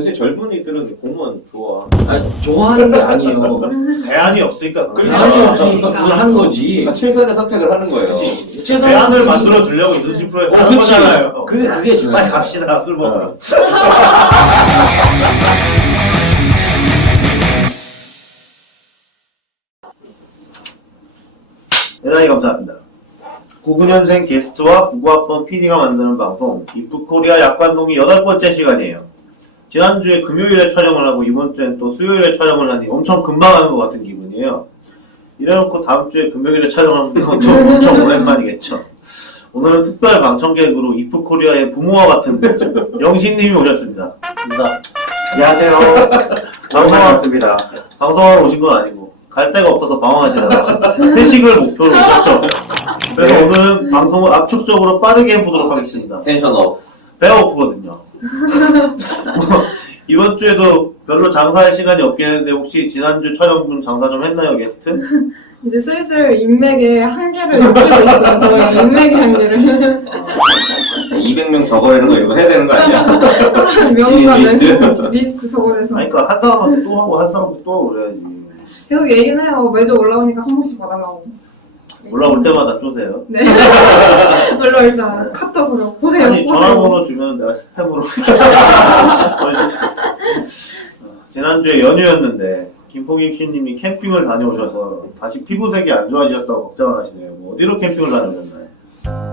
요새 젊은이들은 공무원 좋아. 아니, 좋아하는 게 아니에요. 대안이 없으니까 대안이 없으니까 그걸 하는 거지. 그러니까 최선의 선택을 하는 거예요. 대안을 만들어 주려고 인터넷 프로에 하는 그치. 거잖아요. 그게 빨리 중요해. 갑시다. 술 먹으러. 대단히 감사합니다. 99년생 게스트와 99학번 PD가 만드는 방송 이프코리아 약관동이 8번째 시간이에요. 지난주에 금요일에 촬영을 하고 이번 주엔 또 수요일에 촬영을 하니 엄청 금방 하는 것 같은 기분이에요. 이래놓고 다음 주에 금요일에 촬영하는 건 또 엄청 오랜만이겠죠. 오늘은 특별 방청객으로 이프코리아의 부모와 같은 영신님이 오셨습니다. 감사합니다. 안녕하세요. 방송왔습니다. 방송하러 오신 건 아니고 갈 데가 없어서 방황하시다가 회식을 목표로 오셨죠. 그래서 오늘은 방송을 압축적으로 빠르게 해보도록 하겠습니다. 텐션업. 배가 고프거든요. 이번 주에도 별로 장사할 시간이 없긴 했는데 혹시 지난주 촬영 중 장사 좀 했나요, 게스트? 이제 슬슬 인맥의 한계를 느끼고 있어요. 저희 인맥의 한계를. 200명 적어내는 거 이거 해야 되는 거 아니야? 명단을 리스트 적어내서. 아니, 그러니까 한 사람한테 또 하고 한 사람한테 또 하고 그래야지. 계속 얘기는 해요. 매주 올라오니까 한 번씩 봐달라고. 올라올 때마다 쪼세요. 네. 물론 일단 카톡으로 보세요. 아니, 보세요. 전화번호 주면 내가 스팸으로 지난주에 연휴였는데 김포김 씨님이 캠핑을 다녀오셔서 다시 피부색이 안 좋아지셨다고 걱정을 하시네요. 뭐 어디로 캠핑을 다녀오셨나요?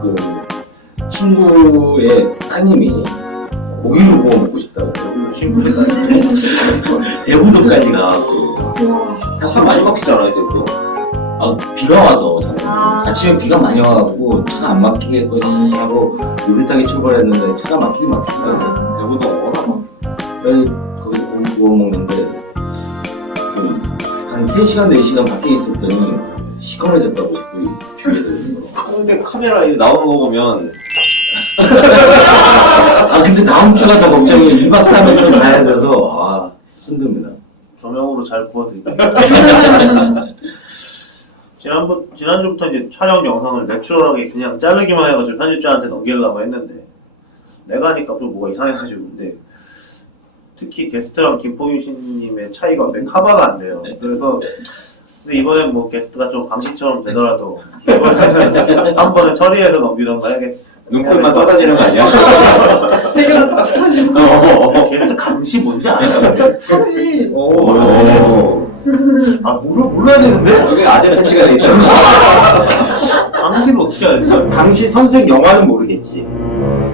그 친구의 따님이 고기를 구워 먹고 싶다 그래요. 친구들까지 대부도까지 가고 와. 차 많이 막히잖아요, 대부도. 비가 와서 저는 아. 아침에 비가 많이 와가지고 차가 안 막히겠거니 하고 느긋하게 출발했는데 차가 막히긴 막히더라고요. 대부도 워낙 막. 그래서 거기서 고기 구워 먹는데 한 3시간 4시간 밖에 있었더니 시커매졌다고 자꾸 주위에서 그러더라고요. 근데 카메라에 나오는 거 보면 근데 다음 주가 더 걱정이에요. 2박 3일 또 가야 돼서 힘듭니다. 조명으로 잘 구워드릴게요. 지난주부터 이제 촬영 영상을 내추럴하게 그냥 자르기만 해가지고 편집자한테 넘기려고 했는데 내가 하니까 또 뭐가 이상해가지고 근데 특히 게스트랑 김포윤 씨님의 차이가 왜 커버가 안 돼요. 그래서 근데 이번엔 뭐 게스트가 좀 방식처럼 되더라도 이번에는 한 번에 처리해서 넘기던가 해야겠어. 눈코입만 떠다니는 거 아니야? 배경은 똑같아지고. 게스트 감시 뭔지 알아요? 혹시 오. 몰라야 되는데? 여기 아재 패치가 돼 있다. 감시를 어떻게 알지? 강시 선생 영화는 모르겠지.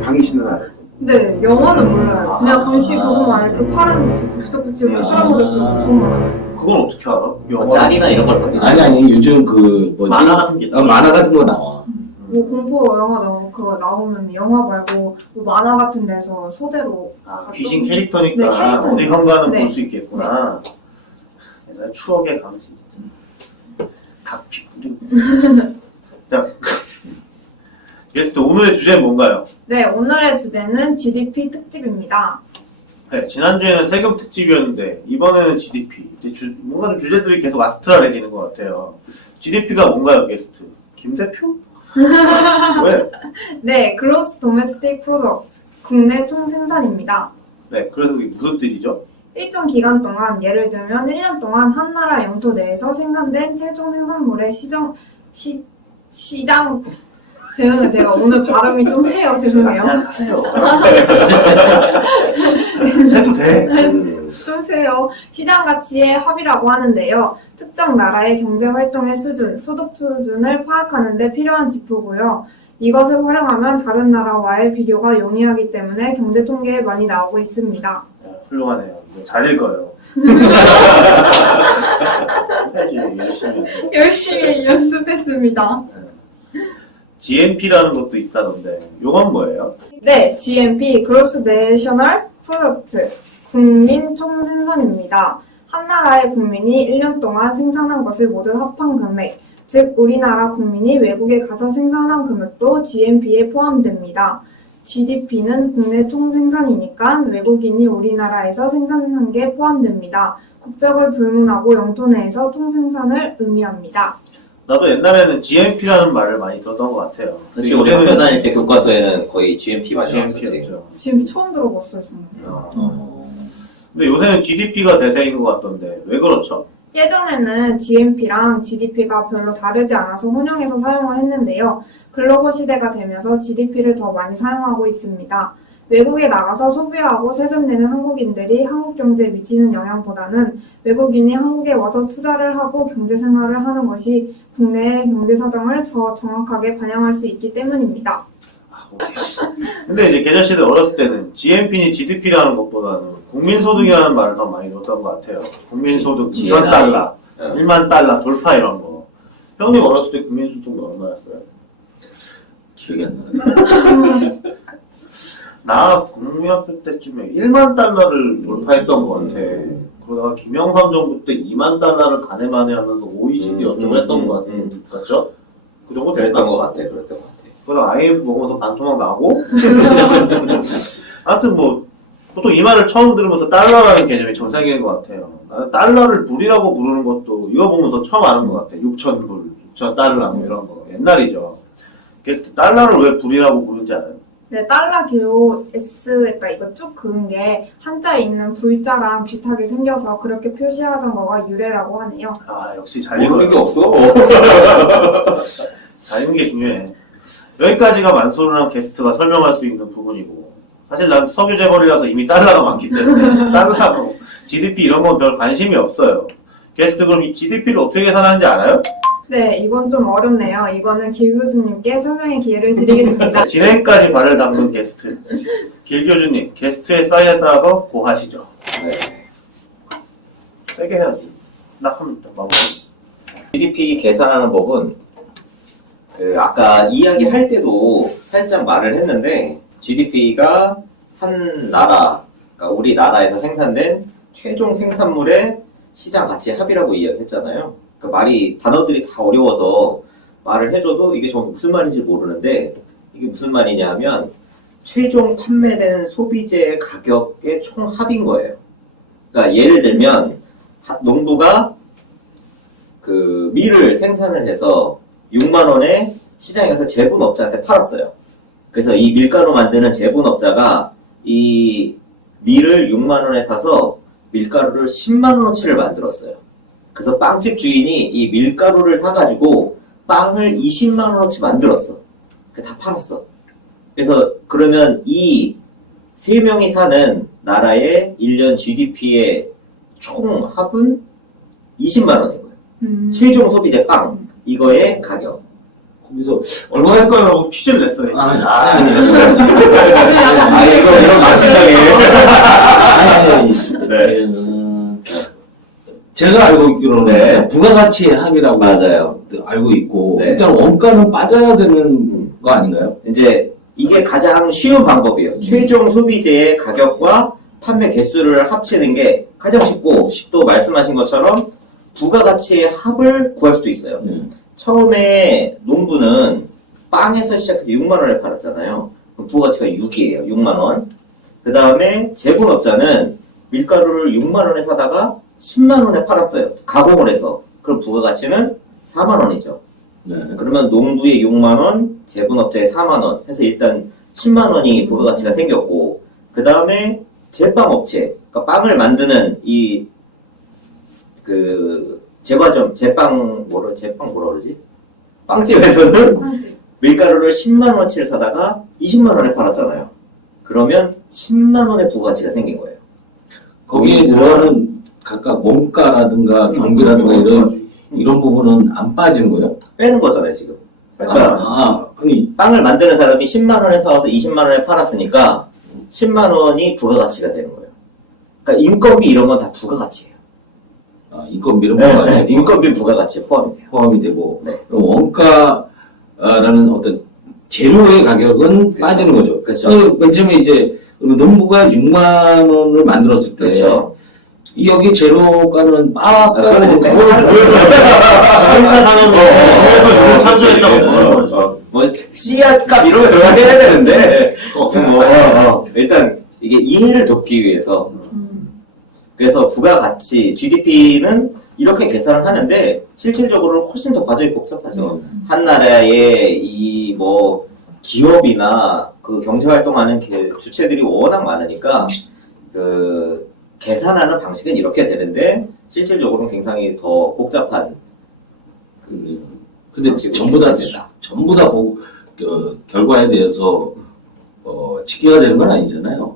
강시는 알아. 네, 영화는 몰라요. 그냥 강시 그거만 알고 파란 부적붙이고 파란 모자 쓰고 그것만 알아요. 그건 어떻게 알아? 영화 짤이나 이런 걸 보겠지. 아니 요즘 그 뭐지? 만화 같은 게 만화 같은 거 나와. 뭐 공포 영화 그거 나오면 영화 말고 뭐 만화 같은 데서 소재로 귀신 캐릭터니까 네, 캐릭터. 어디 현관은 네. 볼 수 있겠구나. 옛날 추억의 강시. 닭피 뿌리고. 자, 게스트 오늘의 주제는 뭔가요? 네, 오늘의 주제는 GDP 특집입니다. 네, 지난주에는 세금 특집이었는데 이번에는 GDP. 이제 뭔가 좀 주제들이 계속 아스트랄해지는 것 같아요. GDP가 뭔가요, 게스트? 김 대표? 왜? 네, Gross Domestic Product, 국내 총생산입니다. 네, 그래서 그게 무슨 뜻이죠? 일정 기간 동안, 예를 들면 1년 동안 한 나라 영토 내에서 생산된 최종 생산물의 시장 제가 오늘 발음이 좀 세요. 죄송해요. 그냥 하세요. 해도 돼. 좀 세요. 시장 가치의 합이라고 하는데요. 특정 나라의 경제 활동의 수준, 소득 수준을 파악하는 데 필요한 지표고요. 이것을 활용하면 다른 나라와의 비교가 용이하기 때문에 경제 통계에 많이 나오고 있습니다. 훌륭하네요. 이거 잘 읽어요. 해야지, 열심히. 열심히 연습했습니다. GNP라는 것도 있다던데, 요건 뭐예요? 네, GNP, Gross National Product, 국민 총생산입니다. 한 나라의 국민이 1년 동안 생산한 것을 모두 합한 금액, 즉 우리나라 국민이 외국에 가서 생산한 금액도 GNP에 포함됩니다. GDP는 국내 총생산이니까 외국인이 우리나라에서 생산한 게 포함됩니다. 국적을 불문하고 영토 내에서 총생산을 의미합니다. 나도 옛날에는 GMP라는 말을 많이 들었던 것 같아요. 지금 우리 학교 다닐 때 교과서에는 거의 GMP 많이 나왔었지. GMP였죠. 지금 처음 들어봤어요, 저는. 근데 요새는 GDP가 대세인 것 같던데 왜 그렇죠? 예전에는 GNP랑 GDP가 별로 다르지 않아서 혼용해서 사용을 했는데요. 글로벌 시대가 되면서 GDP를 더 많이 사용하고 있습니다. 외국에 나가서 소비하고 세금 내는 한국인들이 한국 경제에 미치는 영향보다는 외국인이 한국에 와서 투자를 하고 경제 생활을 하는 것이 국내의 경제 사정을 더 정확하게 반영할 수 있기 때문입니다. 근데 이제 계절시대 어렸을 때는 GNP니 GDP라는 것보다는 국민소득이라는 말을 더 많이 들었던 것 같아요. 국민소득 G- 2천 달러, 어. 1만 달러 돌파 이런 거. 형님 어렸을 때 국민소득은 얼마였어요? 기억이 안 나요. 나 국민학교 때쯤에 1만 달러를 돌파했던 것 같아. 그러다가 김영삼 정부 때 2만 달러를 가네마네 하면서 OECD 어쩌고 했던 것 같아. 맞죠? 그 정도 그랬던 됐던 것 같아. 그랬던 것 같아. 그러다 IMF 먹으면서 반토막 나고. 하여튼 뭐, 보통 이 말을 처음 들으면서 달러라는 개념이 전 세계인 것 같아요. 나는 달러를 불이라고 부르는 것도 이거 보면서 처음 아는 것 같아. 6,000불, 6,000달러 뭐 이런 거. 옛날이죠. 그래서 달러를 왜 불이라고 부르는지 알아요? 네, 달러 기호 S, 그러니까 이거 쭉 그은 게 한자에 있는 불자랑 비슷하게 생겨서 그렇게 표시하던 거가 유래라고 하네요. 아, 역시 잘 모르는 게 읽어요. 없어. 잘 읽는 게 중요해. 여기까지가 만수르랑 게스트가 설명할 수 있는 부분이고, 사실 난 석유 재벌이라서 이미 달러가 많기 때문에 달러, 뭐, GDP 이런 건 별 관심이 없어요. 게스트 그럼 이 GDP를 어떻게 계산하는지 알아요? 네, 이건 좀 어렵네요. 이거는 길 교수님께 설명의 기회를 드리겠습니다. 진행까지 발을 담근 게스트. 길 교수님, 게스트의 사이즈에 따라서 고하시죠. 네. 세게 해야지. 딱 하면 마무리. GDP 계산하는 법은 그 아까 이야기할 때도 살짝 말을 했는데 GDP가 한 나라, 그러니까 우리나라에서 생산된 최종 생산물의 시장 가치 합이라고 이야기했잖아요. 그 말이 단어들이 다 어려워서 말을 해줘도 이게 정말 무슨 말인지 모르는데 이게 무슨 말이냐 하면 최종 판매된 소비재의 가격의 총 합인 거예요. 그러니까 예를 들면 농부가 그 밀을 생산을 해서 6만 원에 시장에 가서 제분업자한테 팔았어요. 그래서 이 밀가루 만드는 제분업자가 이 밀을 6만 원에 사서 밀가루를 10만 원어치를 만들었어요. 그래서 빵집 주인이 이 밀가루를 사가지고 빵을 20만 원어치 만들었어. 다 팔았어. 그래서 그러면 이 세 명이 사는 나라의 1년 GDP의 총 합은 20만 원인 거예요. 최종 소비재 빵 이거의 가격. 거기서 얼마 할까요? 퀴즈를 냈어요. 이거 이런 맛있다게. 네. 제가 알고 있기로는 네. 부가가치의 합이라고 맞아요. 알고 있고 네. 일단 원가는 빠져야 되는 거 아닌가요? 이제 이게 가장 쉬운 방법이에요. 최종 소비재의 가격과 판매 개수를 합치는 게 가장 쉽고 또 말씀하신 것처럼 부가가치의 합을 구할 수도 있어요. 처음에 농부는 빵에서 시작해서 6만 원에 팔았잖아요. 그럼 부가가치가 6이에요. 6만 원. 그 다음에 제분업자는 밀가루를 6만 원에 사다가 10만 원에 팔았어요. 가공을 해서. 그럼 부가가치는 4만 원이죠. 네. 그러면 농부의 6만 원, 제분업자의 4만 원 해서 일단 10만 원이 부가가치가 생겼고 그 다음에 제빵업체, 그러니까 빵을 만드는 이 그 제과점, 제빵 뭐라 그러지? 빵집에서는 빵집. 밀가루를 10만 원어치를 사다가 20만 원에 팔았잖아요. 그러면 10만 원의 부가가치가 생긴 거예요. 거기에 들어가는 각각 원가라든가 경비라든가 이런 부분은 안 빠진 거예요? 빼는 거잖아요, 지금. 그러니까 아니 빵을 만드는 사람이 10만 원에 사와서 20만 원에 팔았으니까 10만 원이 부가가치가 되는 거예요. 그러니까 인건비 이런 건 다 부가가치예요. 인건비는 네, 부가가치 인건비 부가가치에 포함이 돼요. 포함이 되고 네. 그럼 원가라는 어떤 재료의 가격은 그쵸. 빠지는 거죠. 그쵸. 맨 처음에 이제 농부가 6만 원을 만들었을 때 그렇죠. 여기 재료가는 그거는 이제 자동차 산업에 그래서 이걸 창조했다고 보는 거죠. 뭐 씨앗값 이런 거 들어가야 되는데 일단 이게 이해를 돕기 위해서 그래서 부가가치 GDP는 이렇게 계산을 하는데 실질적으로는 훨씬 더 과정이 복잡하죠. 한 나라의 이 뭐 기업이나 그 경제 활동하는 주체들이 워낙 많으니까 그 계산하는 방식은 이렇게 되는데 실질적으로는 굉장히 더 복잡한 근데 방식으로 전부 다 계산된다. 전부 다 보고 결과에 대해서 집계가 되는 건 아니잖아요.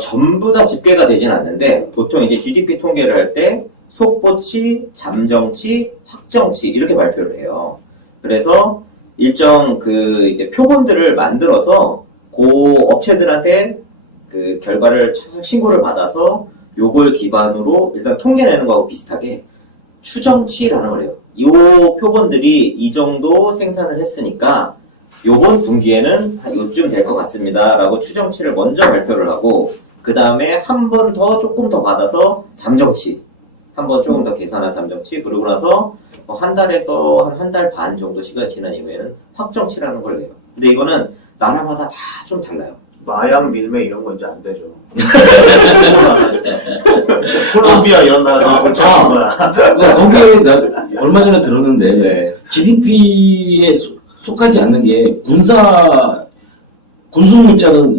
전부 다 집계가 되진 않는데 보통 이제 GDP 통계를 할 때 속보치, 잠정치, 확정치 이렇게 발표를 해요. 그래서 일정 그 이제 표본들을 만들어서 그 업체들한테 그 결과를 신고를 받아서 요걸 기반으로 일단 통계 내는 거하고 비슷하게 추정치라는 걸 해요. 요 표본들이 이 정도 생산을 했으니까 요번 분기에는 한 요쯤 될 것 같습니다 라고 추정치를 먼저 발표를 하고 그 다음에 한 번 더 조금 더 받아서 잠정치 한 번 조금 더 계산한 잠정치 그러고 나서 한 달에서 한 달 반 정도 시간이 지난 이후에는 확정치라는 걸 내요. 근데 이거는 나라마다 다 좀 달라요. 마약 밀매 이런 거 이제 안 되죠. 콜롬비아 이런 나라 못 찾는 거야. 거기에 나 얼마 전에 들었는데 네. GDP에 속하지 않는 게 군수물자는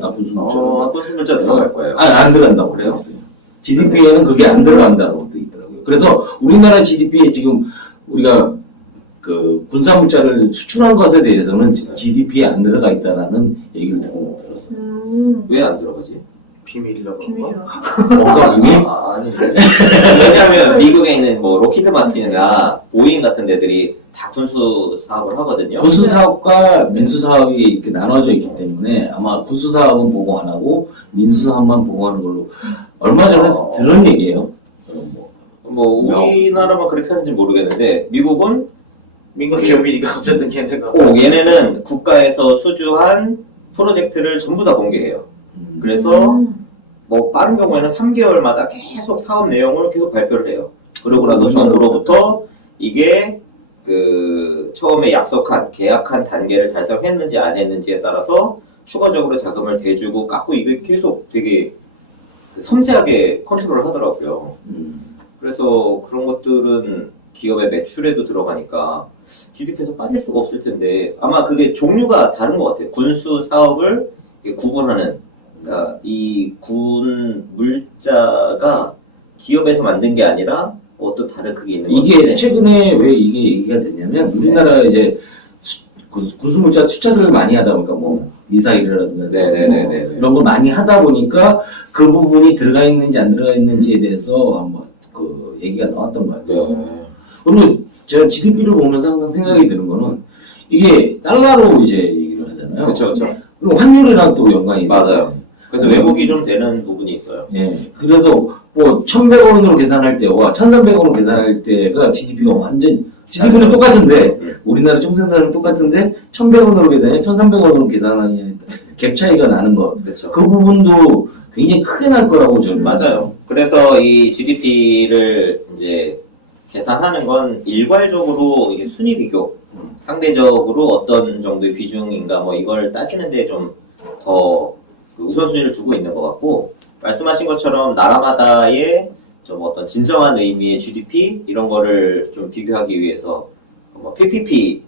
군수물자 들어갈 거예요. 안 들어간다고 그래요? 그랬어요. GDP에는 그게 안 들어간다고 돼 있더라고요. 그래서 우리나라 GDP에 지금 우리가 그 군사물자를 수출한 것에 대해서는 GDP에 안 들어가 있다라는 얘기를 들었어요. 왜 안 들어가지? 비밀이라고. 비밀이라서. 뭔가 이게 아닌데. 왜냐하면 미국에 있는 뭐 로키드 마틴이나 보잉 같은 데들이 다 군수 사업을 하거든요. 군수 사업과 민수 사업이 이렇게 나눠져 있기 때문에 아마 군수 사업은 보고 안 하고 민수 사업만 보고하는 걸로 얼마 전에 들은 얘기예요. 뭐 우리나라만 그렇게 하는지 모르겠는데 미국은 민국 기업이니까 어쨌든 걔네가. 얘네는 국가에서 수주한 프로젝트를 전부 다 공개해요. 그래서 뭐 빠른 경우에는 3개월마다 계속 사업 내용을 계속 발표를 해요. 그러고 나서 정부로부터 이게 그 처음에 계약한 단계를 달성했는지 안 했는지에 따라서 추가적으로 자금을 대주고 깎고 이게 계속 되게 섬세하게 컨트롤을 하더라고요. 그래서 그런 것들은 기업의 매출에도 들어가니까 GDP에서 빠질 수가 없을 텐데 아마 그게 종류가 다른 것 같아요. 군수 사업을 구분하는 그러니까 이 군 물자가 기업에서 만든 게 아니라 어떤 다른 그게 있는 것 이게 같은데 최근에 왜 이게 얘기가 되냐면 우리나라 이제 군수물자 수출을 많이 하다 보니까 뭐 미사일이라든가 네네네네. 이런 걸 많이 하다 보니까 그 부분이 들어가 있는지 안 들어가 있는지에 대해서 한번 그 얘기가 나왔던 것 같아요. 그리고 제가 GDP를 보면서 항상 생각이 드는 거는 이게 달러로 이제 얘기를 하잖아요. 그렇죠. 그리고 환율이랑 또 연관이 맞아요. 그래서 왜곡이 좀 되는 부분이 있어요. 예. 그래서 뭐 1,100원으로 계산할 때와 1,300원으로 계산할 때가 GDP가 완전 GDP는 똑같은데 우리나라 총생산은 똑같은데 1,100원으로 계산해 1,300원으로 계산하니 갭 차이가 나는 것. 그렇죠. 그 부분도 굉장히 크게 날 거라고 저는 맞아요. 그래서 이 GDP를 이제 계산하는 건 일괄적으로 이게 순위 비교, 상대적으로 어떤 정도의 비중인가 뭐 이걸 따지는데 좀 더 우선순위를 두고 있는 것 같고 말씀하신 것처럼 나라마다의 좀 어떤 진정한 의미의 GDP 이런 거를 좀 비교하기 위해서 뭐 PPP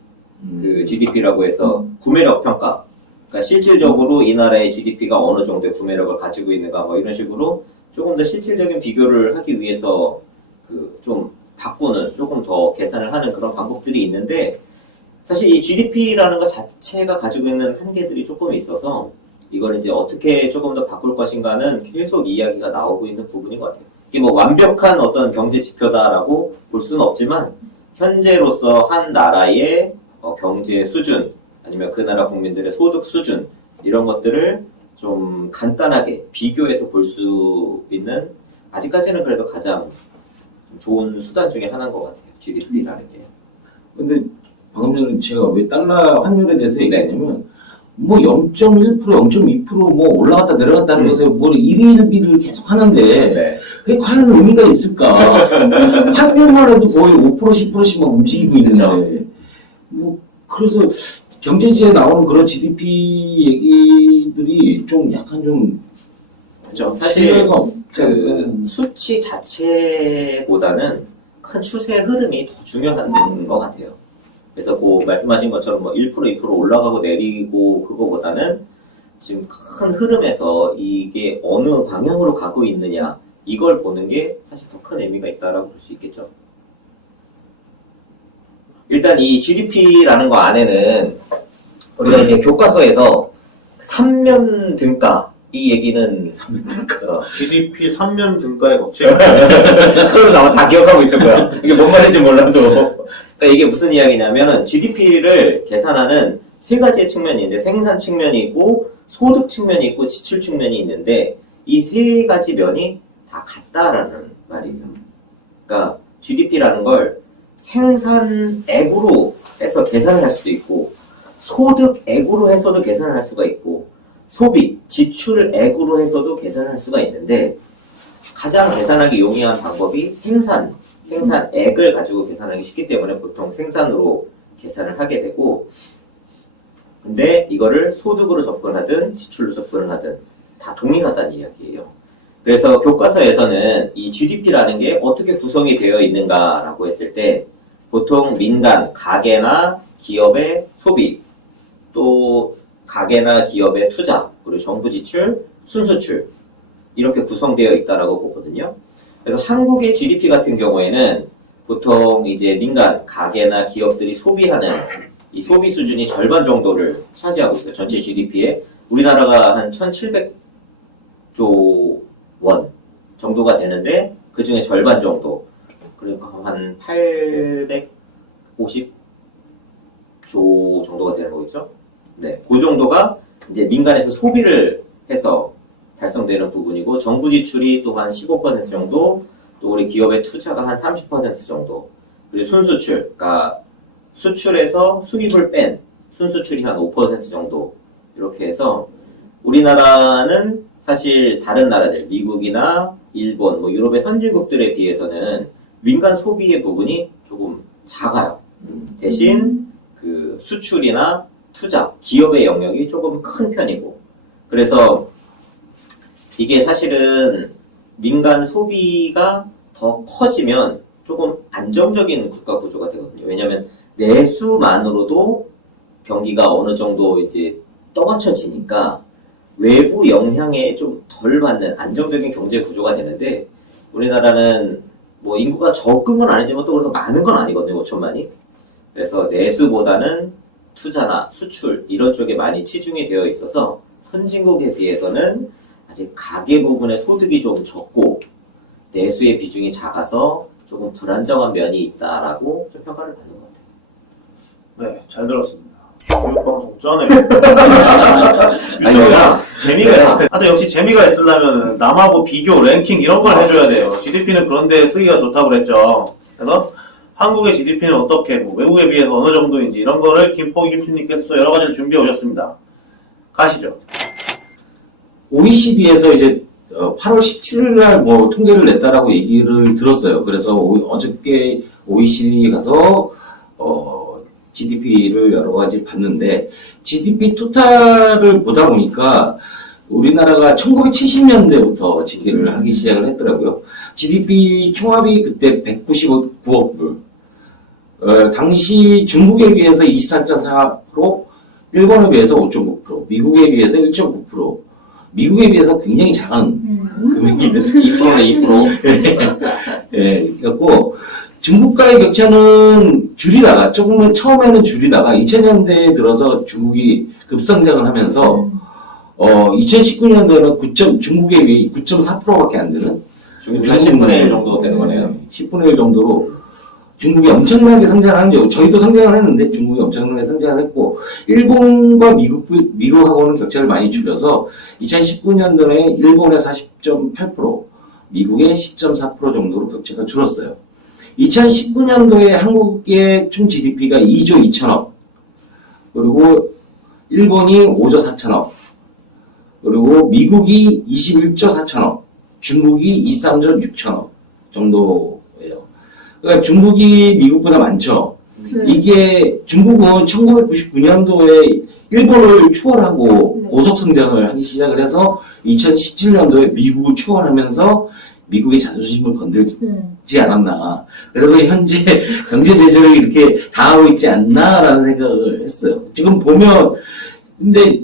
그 GDP라고 해서 구매력 평가. 그러니까 실질적으로 이 나라의 GDP가 어느 정도의 구매력을 가지고 있는가 뭐 이런 식으로 조금 더 실질적인 비교를 하기 위해서 그 좀 바꾸는 조금 더 계산을 하는 그런 방법들이 있는데 사실 이 GDP라는 것 자체가 가지고 있는 한계들이 조금 있어서 이걸 이제 어떻게 조금 더 바꿀 것인가는 계속 이야기가 나오고 있는 부분인 것 같아요. 이게 뭐 완벽한 어떤 경제 지표다라고 볼 수는 없지만 현재로서 한 나라의 경제 수준 아니면 그 나라 국민들의 소득 수준 이런 것들을 좀 간단하게 비교해서 볼 수 있는 아직까지는 그래도 가장 좋은 수단 중에 하나인 것 같아요. GDP라는 게. 근데 방금 전에 제가 왜 달러 환율에 대해서 얘기했냐면 뭐 0.1%, 0.2% 뭐 올라갔다 내려갔다는 것에 뭐 일일비를 계속 하는데 네. 그게 과연 의미가 있을까? 환율만 해도 거의 5%, 10%씩 막 움직이고 있는데 뭐 그래서 경제지에 나오는 그런 GDP 얘기들이 좀 약간 좀 그렇죠. 사실 신뢰가 없지 그 않나? 수치 자체보다는 큰 추세 흐름이 더 중요한 것 같아요. 그래서 그 말씀하신 것처럼 뭐 1%, 2% 올라가고 내리고 그거보다는 지금 큰 흐름에서 이게 어느 방향으로 가고 있느냐 이걸 보는 게 사실 더 큰 의미가 있다라고 볼 수 있겠죠. 일단 이 GDP라는 거 안에는 우리가 이제 교과서에서 3면 등가 이 얘기는 3면 등가 GDP 3년 등가의 법칙. 그걸 아마 다 기억하고 있을 거야. 이게 뭔 말인지 몰라도. 그러니까 이게 무슨 이야기냐면은 GDP를 계산하는 세 가지의 측면이 있는데 생산 측면이 있고 소득 측면이 있고 지출 측면이 있는데 이 세 가지 면이 다 같다라는 말이에요. 그러니까 GDP라는 걸 생산액으로 해서 계산을 할 수도 있고 소득액으로 해서도 계산을 할 수가 있고 소비, 지출액으로 해서도 계산을 할 수가 있는데 가장 계산하기 용이한 방법이 생산액을 가지고 계산하기 쉽기 때문에 보통 생산으로 계산을 하게 되고 근데 이거를 소득으로 접근하든 지출로 접근을 하든 다 동일하다는 이야기예요. 그래서 교과서에서는 이 GDP라는 게 어떻게 구성이 되어 있는가라고 했을 때 보통 민간, 가계나 기업의 소비, 또 가계나 기업의 투자, 그리고 정부 지출, 순수출 이렇게 구성되어 있다라고 보거든요. 그래서 한국의 GDP 같은 경우에는 보통 이제 민간, 가계나 기업들이 소비하는 이 소비 수준이 절반 정도를 차지하고 있어요. 전체 GDP에 우리나라가 한 1,700조 원 정도가 되는데 그 중에 절반 정도 그러니까 한 850조 정도가 되는 거겠죠? 네, 그 정도가 이제 민간에서 소비를 해서 달성되는 부분이고 정부 지출이 또 한 15% 정도 또 우리 기업의 투자가 한 30% 정도 그리고 순수출, 그러니까 수출에서 수입을 뺀 순수출이 한 5% 정도 이렇게 해서 우리나라는 사실 다른 나라들, 미국이나 일본, 뭐 유럽의 선진국들에 비해서는 민간 소비의 부분이 조금 작아요. 대신 그 수출이나 투자, 기업의 영역이 조금 큰 편이고 그래서 이게 사실은 민간 소비가 더 커지면 조금 안정적인 국가 구조가 되거든요. 왜냐하면 내수만으로도 경기가 어느 정도 이제 떠받쳐지니까 외부 영향에 좀 덜 받는 안정적인 경제 구조가 되는데 우리나라는 뭐 인구가 적은 건 아니지만 또 그래도 많은 건 아니거든요. 5천만이. 그래서 내수보다는 투자나 수출 이런 쪽에 많이 치중이 되어 있어서 선진국에 비해서는 아직 가계 부분의 소득이 좀 적고 내수의 비중이 작아서 조금 불안정한 면이 있다라고 좀 평가를 받는 것 같아요. 네, 잘 들었습니다. 교육방송 쩌네. 아니야. 재미가 있어요. 하여튼 역시 재미가 있으려면 남하고 비교, 랭킹 이런 걸 해줘야 돼요. GDP는 그런데 쓰기가 좋다고 그랬죠. 그래서 한국의 GDP는 어떻게, 뭐 외국에 비해서 어느 정도인지 이런 거를 김포 김씨님께서 여러 가지를 준비해 오셨습니다. 가시죠. OECD에서 이제 8월 17일 날 뭐 통계를 냈다라고 얘기를 들었어요. 그래서 어저께 OECD 가서 GDP를 여러 가지 봤는데 GDP 토탈을 보다 보니까 우리나라가 1970년대부터 집계를 하기 시작을 했더라고요. GDP 총합이 그때 199억 불. 당시 중국에 비해서 23.4%, 일본에 비해서 5.9%, 미국에 비해서 1.9%, 미국에 비해서 굉장히 작은 금액이면서 2%. 예, 그래갖고 중국과의 격차는 줄이다가 조금은 처음에는 줄이다가 2000년대에 들어서 중국이 급성장을 하면서 2019년도에는 중국에 비해 9.4%밖에 안 되는 중국이 한 10분의 1 정도 되는 거네요. 10분의 1 정도로 중국이 엄청나게 성장하는 거 저희도 성장을 했는데 중국이 엄청나게 성장을 했고 일본과 미국하고는 격차를 많이 줄여서 2019년도에 일본의 40.8%, 미국의 10.4% 정도로 격차가 줄었어요. 2019년도에 한국의 총 GDP가 2조 2천억, 그리고 일본이 5조 4천억, 그리고 미국이 21조 4천억, 중국이 23조 6천억 정도예요. 그러니까 중국이 미국보다 많죠. 이게 중국은 1999년도에 일본을 추월하고 고속 성장을 하기 시작을 해서 2017년도에 미국을 추월하면서 미국의 자존심을 건들지 않았나. 그래서 현재 경제 제재를 이렇게 당하고 있지 않나라는 생각을 했어요. 지금 보면 근데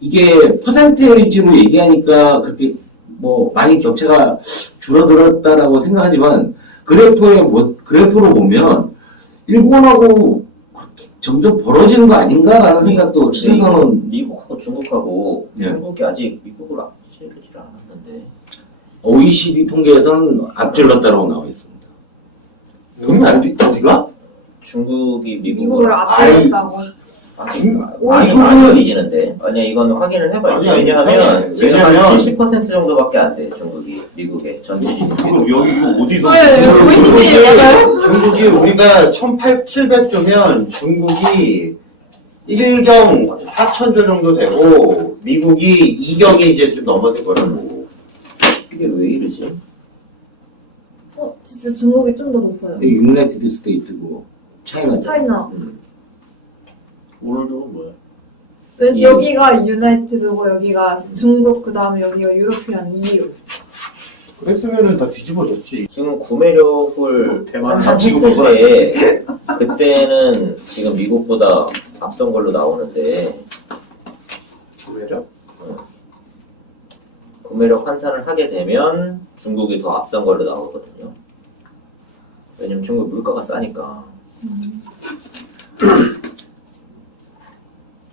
이게 퍼센테이지로 얘기하니까 그렇게 뭐 많이 격차가 줄어들었다라고 생각하지만 그래프로 보면 일본하고 그렇게 점점 벌어지는 거 아닌가라는 생각도 추세선은 미국하고 중국하고 예. 중국이 아직 미국을 앞지르지 않았는데 OECD 통계에서는 앞질렀다고 나와 있습니다. 어디가? 중국이 미국을 미국을 앞질렀다고. 많이 뒤지는데 아니야 이건 확인을 해봐요. 아니야, 왜냐하면 지금 한 왜냐면- 70% 정도밖에 안 돼 중국이 미국의 전체 GDP. 그거 여기 이거 어디서? 네, OECD 맞아요. 중국이 우리가 1,700조면 중국이 1경 4,000조 정도 되고 미국이 2경이 이제 좀 넘어설 거라고. 이게 왜 이러지? 진짜 중국이 좀 더 높아요. 유나이티드 스테이트고 차이나 차이나. 오른쪽은 뭐야? 왜 여기가 유나이티드고 여기가 중국 그 다음에 여기가 유로피안 EU. 그랬으면은 다 뒤집어졌지. 지금 구매력을 대만 환산했을 때 그때는 지금 미국보다 앞선 걸로 나오는데 구매력? 구매력 환산을 하게 되면 중국이 더 앞선 걸로 나오거든요. 왜냐면 중국 물가가 싸니까.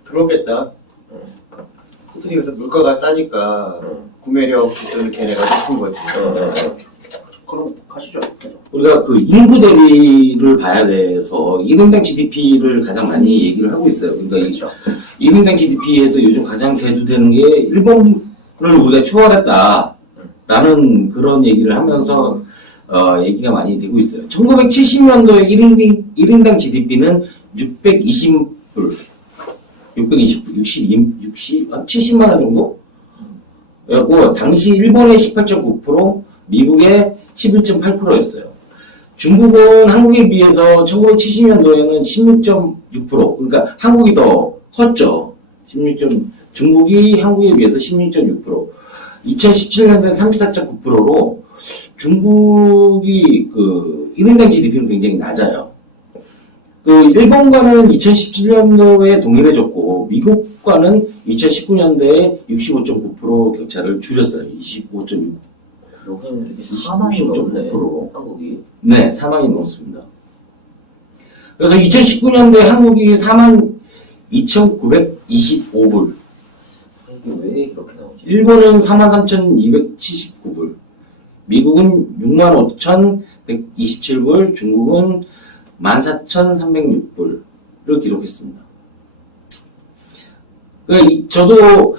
그러겠다. 솔직히 그래서 물가가 싸니까 구매력 지수는 걔네가 높은 거지. 그럼 가시죠. 우리가 그 인구 대비를 봐야 돼서 1인당 GDP를 가장 많이 얘기를 하고 있어요. 그러니까 그렇죠. 1인당 GDP에서 요즘 가장 대두되는 게 일본을 우리가 추월했다라는 그런 얘기를 하면서 얘기가 많이 되고 있어요. 1970년도에 1인당 GDP는 620불, 70만 원 정도? 였고, 당시 일본의 18.9%, 미국의 11.8%였어요. 중국은 한국에 비해서 1970년도에는 16.6%, 그러니까 한국이 더 컸죠. 중국이 한국에 비해서 16.6%. 2017년도에 34.9%로 중국이 그 1인당 GDP는 굉장히 낮아요. 그 일본과는 2017년도에 동일해졌고 미국과는 2019년도에 65.9% 격차를 줄였어요. 25.6%. 여긴 사망이 넘네. 25.9%로. 한국이. 네, 사망이 넘었습니다. 그래서 2019년도에 한국이 42,925불, 이게 왜 이렇게 나오지? 일본은 43,279불, 미국은 65,127불, 중국은 14,306불을 기록했습니다. 그러니까 저도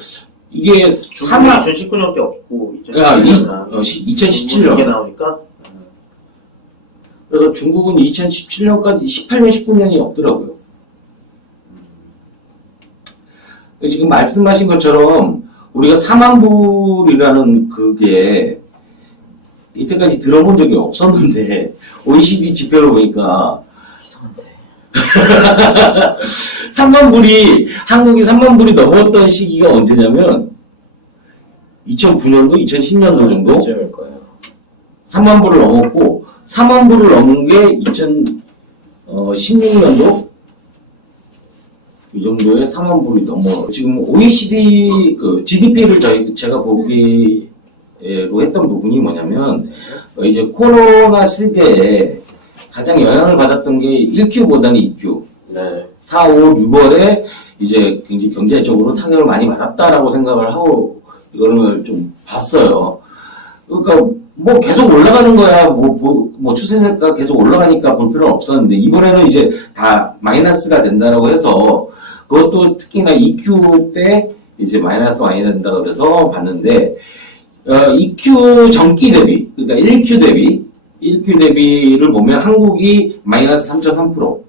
이게 중국이 2019년께 없고 2017년. 이게 나오니까 그래서 중국은 2017년까지 18년, 19년이 없더라고요. 지금 말씀하신 것처럼 우리가 4만 불이라는 그게 이때까지 들어본 적이 없었는데 OECD 지표를 보니까 이상한데. 3만 불이 한국이 3만 불이 넘었던 시기가 언제냐면 2009년도, 2010년도 정도 언제일 거예요? 3만 불을 넘었고 4만 불을 넘은 게 2016년도 이 정도에 4만 불이 넘어. 지금 OECD 그 GDP를 제가 보기로 했던 부분이 뭐냐면 이제 코로나 시대에 가장 영향을 받았던 게 1Q보다는 2Q. 네. 4, 5, 6월에 이제 굉장히 경제적으로 타격을 많이 받았다라고 생각을 하고 이거를 좀 봤어요. 그러니까 뭐 계속 올라가는 거야. 뭐 추세가 계속 올라가니까 볼 필요는 없었는데 이번에는 이제 다 마이너스가 된다라고 해서 그것도 특히나 2Q 때 이제 마이너스 많이 된다고 해서 봤는데 2Q 전기 대비 그러니까 1Q 대비를 보면 한국이 마이너스 3.3%로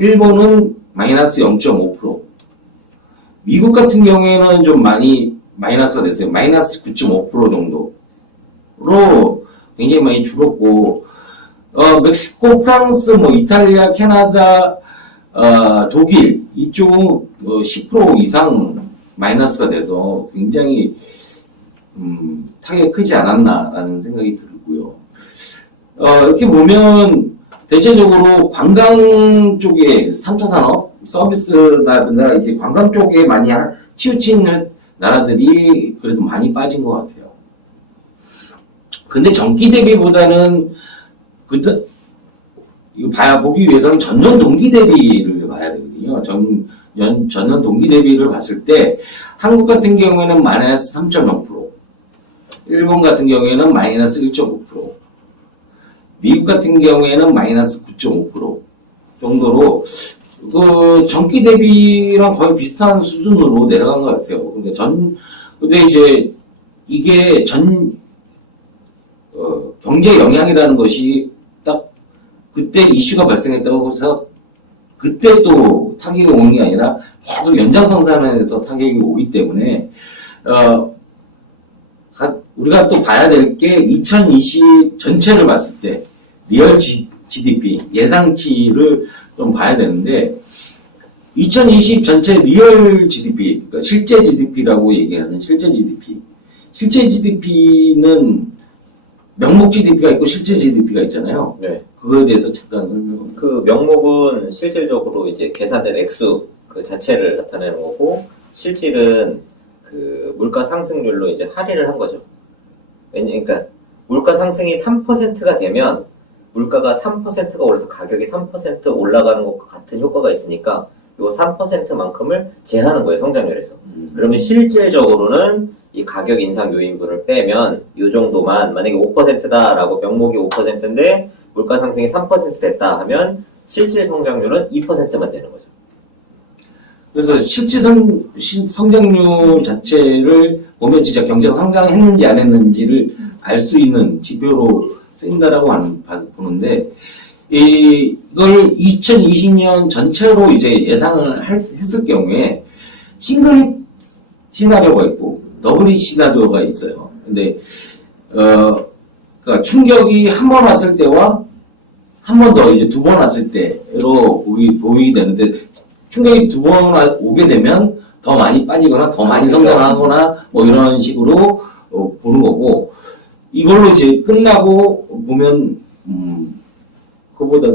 일본은 마이너스 0.5%. 미국 같은 경우에는 좀 많이 마이너스가 됐어요. 마이너스 9.5% 정도로 굉장히 많이 줄었고, 멕시코, 프랑스, 뭐 이탈리아, 캐나다, 독일 이쪽은 10% 이상 마이너스가 돼서 굉장히 타격이 크지 않았나라는 생각이 들고요. 이렇게 보면 대체적으로 관광 쪽에 3차 산업 서비스라든가 이제 관광 쪽에 많이 치우친 나라들이 그래도 많이 빠진 것 같아요. 근데 전기 대비보다는 이거 보기 위해서는 전년 동기 대비를 봐야 되거든요. 전년 동기 대비를 봤을 때 한국 같은 경우에는 마이너스 3.0%, 일본 같은 경우에는 마이너스 1.9%, 미국 같은 경우에는 마이너스 9.5% 정도로 그 전기 대비랑 거의 비슷한 수준으로 내려간 것 같아요. 근데 이제 이게 경제 영향이라는 것이 딱 그때 이슈가 발생했다고 해서 그때 또 타격이 오는 게 아니라 계속 연장선상에서 타격이 오기 때문에 우리가 또 봐야 될 게 2020 전체를 봤을 때 리얼 GDP 예상치를 좀 봐야 되는데 2020 전체 리얼 GDP 그러니까 실제 GDP라고 얘기하는 실제 GDP는 명목 GDP가 있고 실제 GDP가 있잖아요. 네. 그거에 대해서 잠깐 설명을. 그 명목은 실질적으로 이제 계산된 액수 그 자체를 나타내는 거고 실질은 그 물가 상승률로 이제 할인을 한 거죠. 그러니까 물가 상승이 3%가 되면 물가가 3%가 올라서 가격이 3% 올라가는 것과 같은 효과가 있으니까 요 3%만큼을 제하는 거예요, 성장률에서. 그러면 실질적으로는 이 가격 인상 요인분을 빼면 요 정도만 만약에 5%다라고 명목이 5%인데 물가 상승이 3% 됐다 하면 실질 성장률은 2%만 되는 거죠. 그래서 실질 성장률 자체를 보면 진짜 경제가 성장했는지 안 했는지를 알 수 있는 지표로 쓰인다라고 보는데 이걸 2020년 전체로 이제 예상을 했을 경우에 싱글릿 시나리오가 있고 더블릿 시나리오가 있어요. 근데 그러니까 충격이 한 번 왔을 때와 한 번 더 이제 두 번 왔을 때로 보이게 되는데 충격이 두 번 오게 되면 더 많이 빠지거나 더 많이 성장하거나 뭐 이런 식으로 보는 거고 이걸로 이제 끝나고 보면 그보다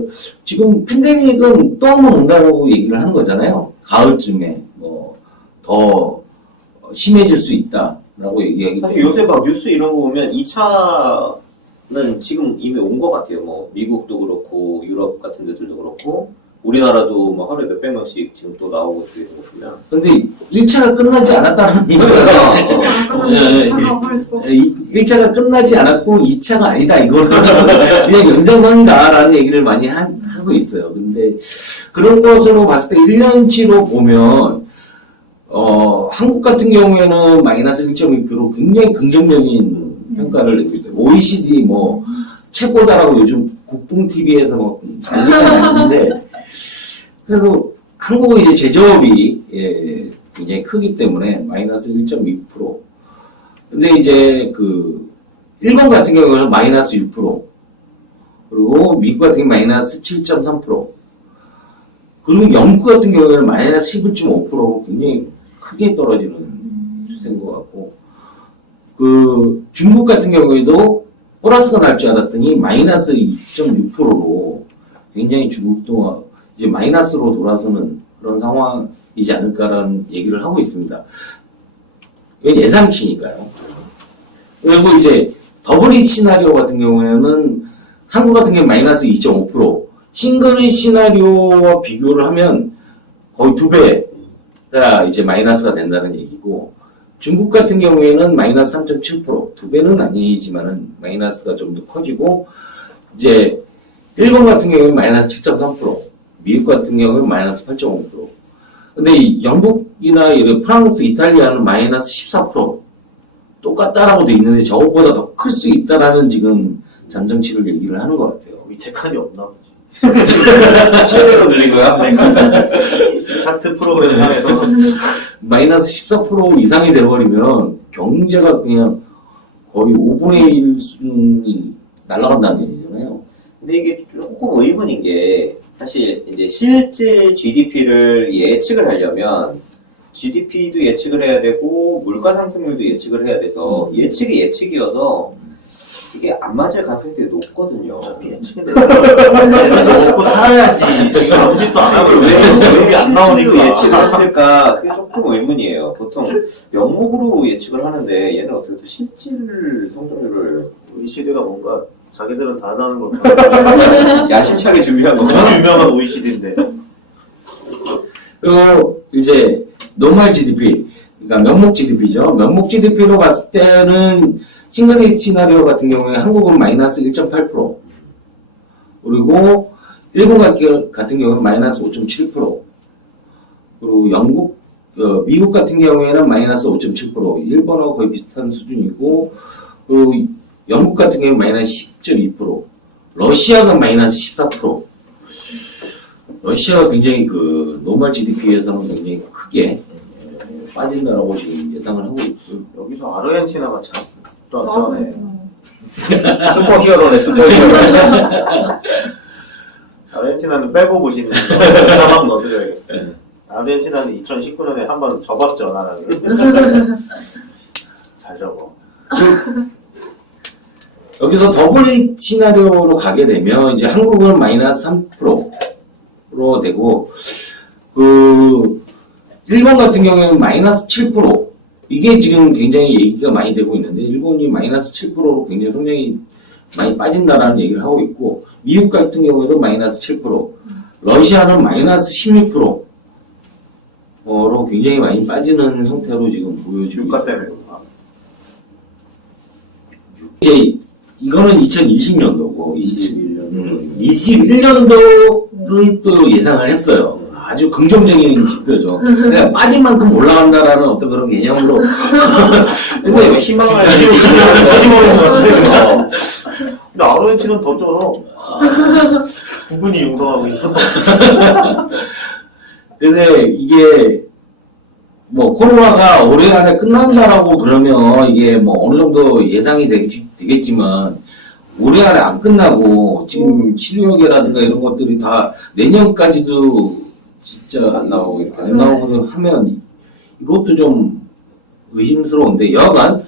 지금 팬데믹은 또 한 번 온다고 얘기를 하는 거잖아요. 가을쯤에 뭐 더 심해질 수 있다라고 얘기하기 때문에 사실 요새 막 뉴스 이런 거 보면 2차는 지금 이미 온 것 같아요. 뭐 미국도 그렇고 유럽 같은 데들도 그렇고 우리나라도 뭐 하루에 몇백 명씩 지금 또 나오고 있는 거 보면 근데 1차가 끝나지 않았다는 얘기가 차가 벌써 1차가 끝나지 않았고 2차가 아니다 이거는 그냥 연장선이다라는 얘기를 많이 하고 있어요. 근데 그런 것으로 봤을 때 1년치로 보면 한국 같은 경우에는 마이너스 1.2% 굉장히 긍정적인 평가를 내고 있어요. OECD 뭐 최고다라고 요즘 국뽕 TV에서 뭐 난리가 났는데 그래서 한국은 이제 제조업이 굉장히 크기 때문에 마이너스 1.2%. 근데 이제 그 일본 같은 경우는 마이너스 6%. 그리고 미국 같은 경우 마이너스 7.3%. 그리고 영국 같은 경우에는 마이너스 11.5%로 굉장히 크게 떨어지는 추세인 것 같고 그 중국 같은 경우에도 플러스가 날 줄 알았더니 마이너스 2.6%로 굉장히 중국도 이제 마이너스로 돌아서는 그런 상황이지 않을까라는 얘기를 하고 있습니다. 이건 예상치니까요. 그리고 이제 더블릿 시나리오 같은 경우에는 한국 같은 경우 마이너스 2.5%, 싱글릿 시나리오와 비교를 하면 거의 2배가 이제 마이너스가 된다는 얘기고 중국 같은 경우에는 마이너스 3.7%, 2배는 아니지만은 마이너스가 좀 더 커지고 이제 일본 같은 경우에는 마이너스 7.3%, 미국 같은 경우는 마이너스 8.5%. 근데 영국이나 프랑스, 이탈리아는 마이너스 14% 똑같다라고 돼 있는데 저것보다 더 클 수 있다라는 지금 잠정치를 얘기를 하는 것 같아요. 밑에 칸이 없나 보지. 최대로 늘린 거야? 차트 프로그램 상에서 마이너스 14% 이상이 돼버리면 경제가 그냥 거의 5분의 1 수준이 날아간다는 얘기잖아요. 근데 이게 조금 의문인 게 사실 이제 실제 GDP를 예측을 하려면 GDP도 예측을 해야 되고 물가 상승률도 예측을 해야 돼서 예측이 예측이어서 이게 안 맞을 가능성이 되게 높거든요. 예측이 돼. 먹고 살아야지. 지금 아무 짓도 안 하고 왜 여기 안 실질로 나오니까. 예측을 했을까? 그게 조금 의문이에요. 보통 명목으로 예측을 하는데 얘는 어떻게 또 실질 성장률을 OECD가 뭔가 자기들은 다 나는 거 같아요. 야심차게 준비한 너무 거구나. 유명한 OECD인데. 그리고 이제 노멀 GDP, 그러니까 면목 GDP죠. 면목 GDP로 봤을 때는 싱글레이트 시나리오 같은 경우에 한국은 마이너스 1.8%, 그리고 일본 같은 경우는 마이너스 5.7%, 그리고 미국 같은 경우에는 마이너스 5.7%, 일본하고 거의 비슷한 수준이고, 그리고 영국 같은 경우는 마이너스 10.2%, 러시아가 마이너스 14%. 러시아가 굉장히 그 노멀 GDP에서는 굉장히 크게 빠진다라고 지금 예상을 하고 있고, 여기서 아르헨티나가 참 짠짠해. 슈퍼히어로네, 슈퍼히어로. 아르헨티나는 빼고 보시는 거 사막 넣어드려야겠어요. 아르헨티나는 2019년에 한번 접었죠, 나라를. 잘 접어. 여기서 더블 시나리오로 가게 되면 이제 한국은 마이너스 3%로 되고, 그 일본 같은 경우에는 마이너스 7%. 이게 지금 굉장히 얘기가 많이 되고 있는데, 일본이 마이너스 7%로 굉장히 성장이 많이 빠진다라는 얘기를 하고 있고, 미국 같은 경우에도 마이너스 7%, 러시아는 마이너스 16%로 굉장히 많이 빠지는 형태로 지금 보여지고 유가 있어요. 때문에 그런가? 이제 이거는 2020년도고 21년도를 또 예상을 했어요. 아주 긍정적인 지표죠. 그러니까 빠진 만큼 올라간다라는 어떤 그런 개념으로. 근데 희망을 거짓말인 것 같은데. 근데 아르헨티나는 더 쩔어. 부근이 융성하고 있어. 근데 이게 뭐 코로나가 올해 안에 끝난다라고 그러면 이게 뭐 어느 정도 예상이 되겠지만 올해 안에 안 끝나고 지금 치료약이라든가 이런 것들이 다 내년까지도 진짜 안 나오고 이렇게 안 나오고 하면 이것도 좀 의심스러운데 여하간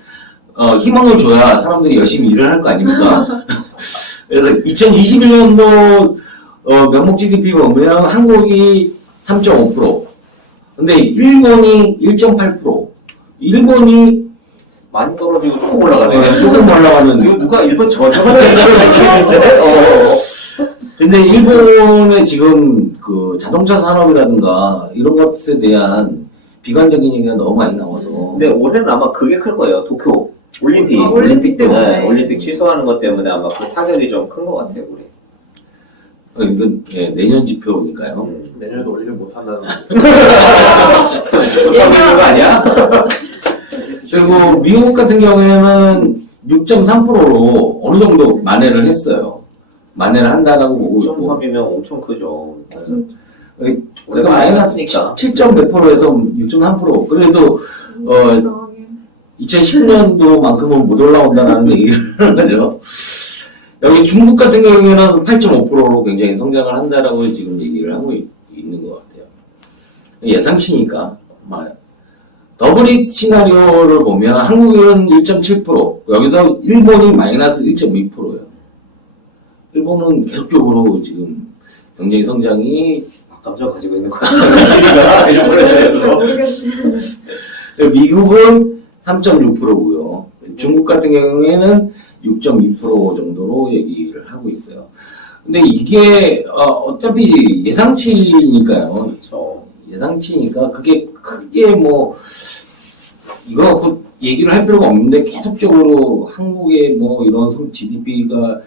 희망을 줘야 사람들이 열심히 일을 할 거 아닙니까? 그래서 2021년도 명목 GDP 보면 한국이 3.5%, 근데 일본이 1.8%, 일본이 많이 떨어지고 조금 올라가네. 조금 올라가는. 이거 누가 일본 저주하는 걸 느끼는데? 근데 일본의 지금 그 자동차 산업이라든가 이런 것에 대한 비관적인 얘기가 너무 많이 나와서. 근데 올해는 아마 그게 클 거예요. 도쿄 올림픽. 올림픽 때문에. 네, 올림픽 취소하는 것 때문에 아마 그 타격이 좀 큰 것 같아요, 우리. 이건 내년 지표니까요. 내년에도 올리를 못한다는 거. 얘기하는 거 아니야? 그리고 미국 같은 경우에는 6.3%로 어느 정도 만회를 했어요. 만회를 한다라고 보고 있고. 5.3이면 엄청 크죠. 그러니까 마이너스 7.몇%에서 6.3%. 그래도 2010년도만큼은 못 올라온다는 얘기를 하는 거죠. 여기 중국 같은 경우에는 8.5%로 굉장히 성장을 한다라고 지금 얘기를 하고 있는 것 같아요. 예상치니까. 더블 시나리오를 보면 한국은 1.7%, 여기서 일본이 마이너스 1.2%예요. 일본은 계속적으로 지금 경제 성장이 감정 가지고 있는 거 같아요. 시리가 일본에 대해서. 미국은 3.6%고요. 중국 같은 경우에는 6.2% 정도로 얘기를 하고 있어요. 근데 이게 어차피 예상치니까요. 그렇죠. 예상치니까 그게 크게 뭐 이거 갖고 얘기를 할 필요가 없는데 계속적으로 한국의 뭐 이런 GDP가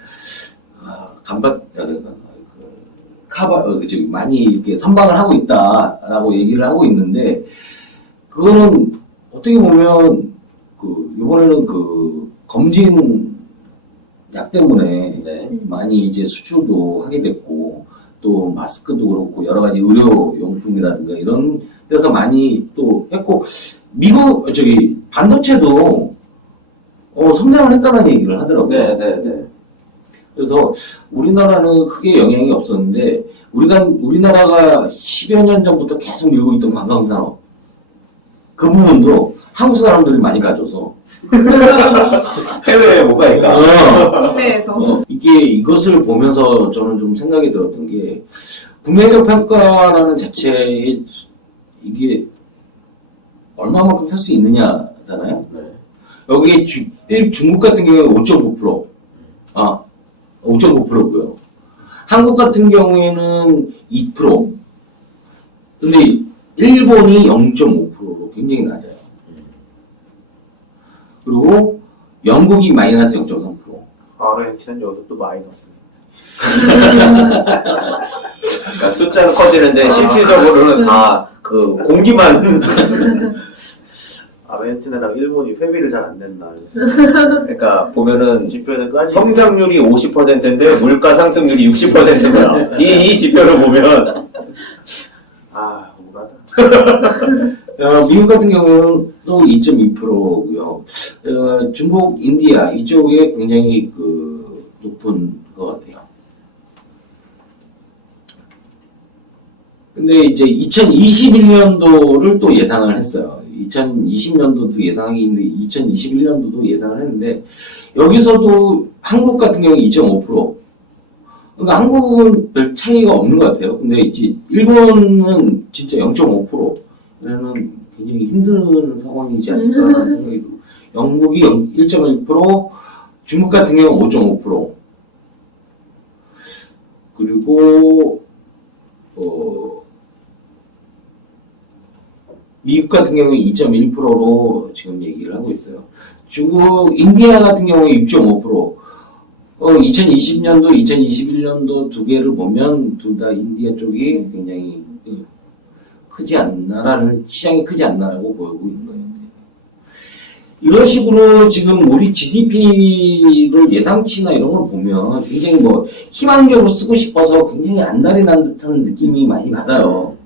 많이 이렇게 선방을 하고 있다라고 얘기를 하고 있는데 그거는 어떻게 보면 이번에는 검진 약 때문에 네. 많이 이제 수출도 하게 됐고 또 마스크도 그렇고 여러 가지 의료 용품이라든가 이런 데서 많이 또 했고 미국 반도체도 성장을 했다는 얘기를 하더라고요. 네. 그래서 우리나라는 크게 영향이 없었는데 우리나라가 10여 년 전부터 계속 밀고 있던 관광산업 그 부분도 한국 사람들이 많이 가져서 해외에 못 가니까. 이제 이것을 보면서 저는 좀 생각이 들었던 게 구매력 평가라는 자체에 이게 얼마만큼 살 수 있느냐잖아요. 네. 여기에 중국 같은 경우에 5.9%, 5.9%고요. 한국 같은 경우에는 2%. 근데 일본이 0.5%로 굉장히 낮아요. 그리고 영국이 마이너스 0.3%. 아르헨티나는 여기서 또 마이너스. 그러니까 숫자는 커지는데 실질적으로는 다 그 공기만 아르헨티나랑 일본이 회비를 잘 안 낸다. 그러니까 보면은 지표에는 까지. 성장률이 50%인데 물가 상승률이 60%야. 이 지표를 보면 아, 우울하다. 미국 같은 경우는 또 2.2%고요. 중국, 인디아 이쪽에 굉장히 그 높은 것 같아요. 근데 이제 2021년도를 또 예상을 했어요. 2020년도도 예상이 있는데 2021년도도 예상을 했는데 여기서도 한국 같은 경우 2.5%. 그러니까 한국은 별 차이가 없는 것 같아요. 근데 이제 일본은 진짜 0.5%는 굉장히 힘든 상황이지 않을까라는 생각이 들고 영국이 1.1%, 중국 같은 경우 5.5%. 그리고 미국 같은 경우에 2.1%로 지금 얘기를 하고 있어요. 중국, 인디아 같은 경우에 6.5%. 2020년도, 2021년도 두 개를 보면 둘 다 인디아 쪽이 굉장히 크지 않나라는, 시장이 크지 않나라고 보이고 있는 거예요. 이런 식으로 지금 우리 GDP를 예상치나 이런 걸 보면 굉장히 뭐 희망적으로 쓰고 싶어서 굉장히 안달이 난 듯한 느낌이 많이 받아요.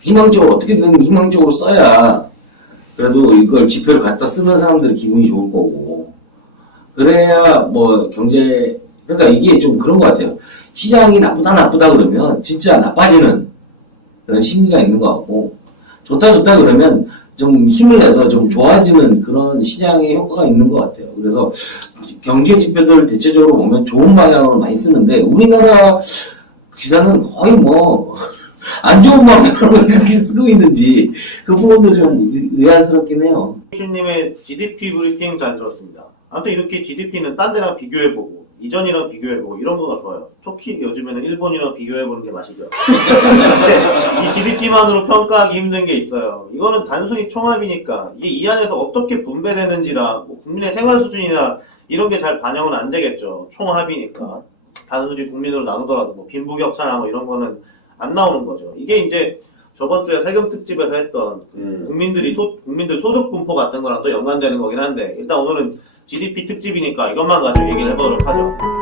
희망적으로 어떻게든 희망적으로 써야 그래도 이걸 지표를 갖다 쓰는 사람들의 기분이 좋을 거고 그래야 뭐 경제 그러니까 이게 좀 그런 것 같아요. 시장이 나쁘다 그러면 진짜 나빠지는 그런 심리가 있는 것 같고 좋다 그러면 좀 힘을 내서 좀 좋아지는 그런 시장의 효과가 있는 것 같아요. 그래서 경제 지표들 대체적으로 보면 좋은 방향으로 많이 쓰는데 우리나라 기사는 거의 뭐 안 좋은 방향으로 그렇게 쓰고 있는지 그 부분도 좀 의아스럽긴 해요. 님의 GDP 브리핑 잘 들었습니다. 아무튼 이렇게 GDP는 딴 데랑 비교해보고 이전이랑 비교해보고 이런 거가 좋아요. 특히 요즘에는 일본이랑 비교해보는 게 맛이죠. 이 GDP만으로 평가하기 힘든 게 있어요. 이거는 단순히 총합이니까 이게 이 안에서 어떻게 분배되는지랑 뭐 국민의 생활 수준이나 이런 게 잘 반영은 안 되겠죠. 총합이니까. 단순히 국민으로 나누더라도 뭐 빈부격차나 뭐 이런 거는 안 나오는 거죠. 이게 이제 저번 주에 세금 특집에서 했던 국민들 소득 분포 같은 거랑 또 연관되는 거긴 한데 일단 오늘은 GDP 특집이니까 이것만 가지고 얘기를 해보도록 하죠.